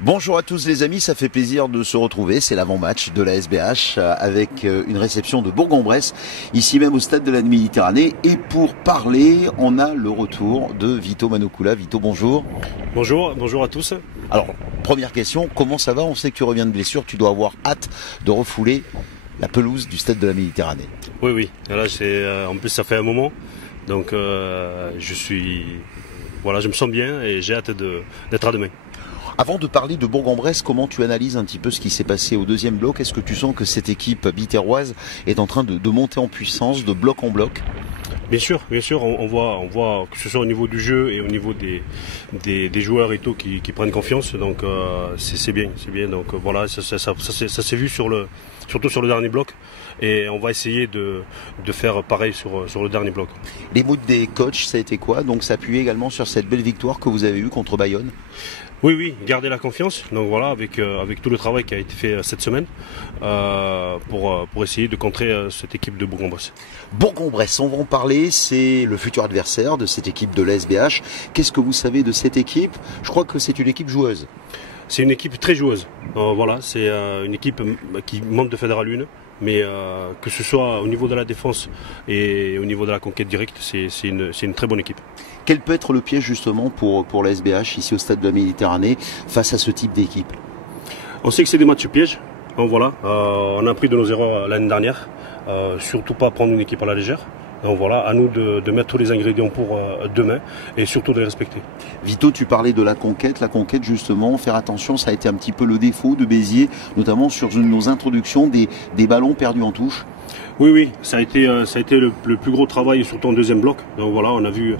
Bonjour à tous les amis, ça fait plaisir de se retrouver, c'est l'avant-match de la SBH avec une réception de Bourg-en-Bresse, ici même au stade de la Méditerranée. Et pour parler, on a le retour de Vito Manoukula. Vito, bonjour. Bonjour à tous. Alors, première question, comment ça va? On sait que tu reviens de blessure, tu dois avoir hâte de refouler la pelouse du stade de la Méditerranée. Oui, là, en plus ça fait un moment, donc je me sens bien et j'ai hâte d'être à demain. Avant de parler de Bourg-en-Bresse, comment tu analyses un petit peu ce qui s'est passé au deuxième bloc? Est-ce que tu sens que cette équipe biterroise est en train de monter en puissance, de bloc en bloc? Bien sûr, on voit que ce soit au niveau du jeu et au niveau des joueurs et tout qui prennent confiance, donc c'est bien. Donc voilà, ça s'est vu surtout sur le dernier bloc, et on va essayer de faire pareil sur le dernier bloc. Les mots des coachs, ça a été quoi? Donc s'appuyer également sur cette belle victoire que vous avez eue contre Bayonne? Oui, garder la confiance. Donc voilà, avec tout le travail qui a été fait cette semaine pour essayer de contrer cette équipe de Bourg-en-Bresse. Bourg-en-Bresse, on va en parler, c'est le futur adversaire de cette équipe de la SBH. Qu'est-ce que vous savez de cette équipe? Je crois que c'est une équipe joueuse. C'est une équipe très joueuse. Voilà, c'est une équipe qui monte de Fédéral 1, mais que ce soit au niveau de la défense et au niveau de la conquête directe, c'est une très bonne équipe. Quel peut être le piège justement pour la SBH ici au stade de la Méditerranée face à ce type d'équipe? On sait que c'est des matchs pièges. Donc voilà, on a appris de nos erreurs l'année dernière. Surtout pas prendre une équipe à la légère. Donc voilà, à nous de mettre tous les ingrédients pour demain et surtout de les respecter. Vito, tu parlais de la conquête. La conquête, justement, faire attention, ça a été un petit peu le défaut de Béziers, notamment sur nos introductions des ballons perdus en touche. Oui, ça a été le plus gros travail, surtout en deuxième bloc. Donc voilà, on a vu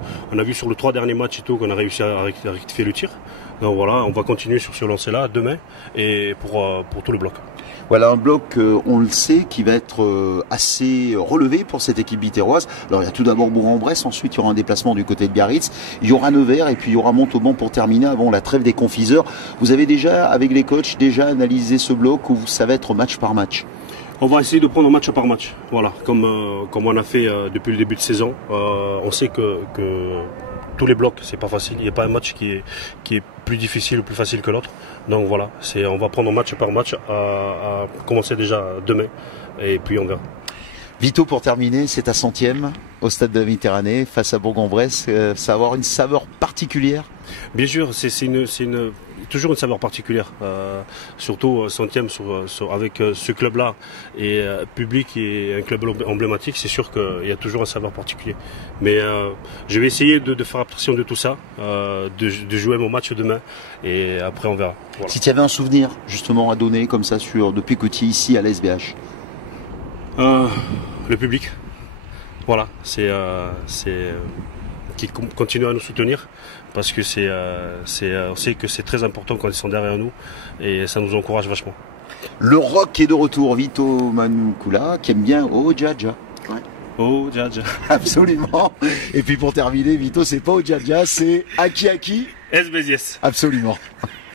sur les 3 derniers matchs et tout qu'on a réussi à rectifier le tir. Donc voilà, on va continuer sur ce lancer-là demain et pour tout le bloc. Voilà un bloc, on le sait, qui va être assez relevé pour cette équipe biterroise. Alors il y a tout d'abord Bourg-en-Bresse, ensuite il y aura un déplacement du côté de Biarritz, il y aura Nevers et puis il y aura Montauban pour terminer avant la trêve des confiseurs. Vous avez déjà, avec les coachs, analysé ce bloc où ça va être match par match? On va essayer de prendre match par match, voilà, comme on a fait depuis le début de saison. On sait que tous les blocs, c'est pas facile. Il n'y a pas un match qui est plus difficile ou plus facile que l'autre. Donc voilà, on va prendre match par match, à commencer déjà demain, et puis on verra. Vito, pour terminer, c'est ta 100e au stade de la Méditerranée face à Bourg-en-Bresse. Ça va avoir une saveur particulière? Bien sûr, c'est toujours une saveur particulière, surtout 100e avec ce club-là et public et un club emblématique. C'est sûr qu'il y a toujours un saveur particulier. Mais je vais essayer de faire abstraction de tout ça, de jouer mon match demain et après on verra. Voilà. Si tu avais un souvenir justement à donner comme ça depuis que tu es ici à la SBH? Le public, voilà, qui continue à nous soutenir, parce que on sait que c'est très important quand ils sont derrière nous et ça nous encourage vachement. Le rock est de retour, Vito Manoukula, qui aime bien Oh Dja. Oh Dja. Absolument. Et puis pour terminer, Vito, c'est pas Oh Dja, c'est Aki. S. Béziers. Absolument.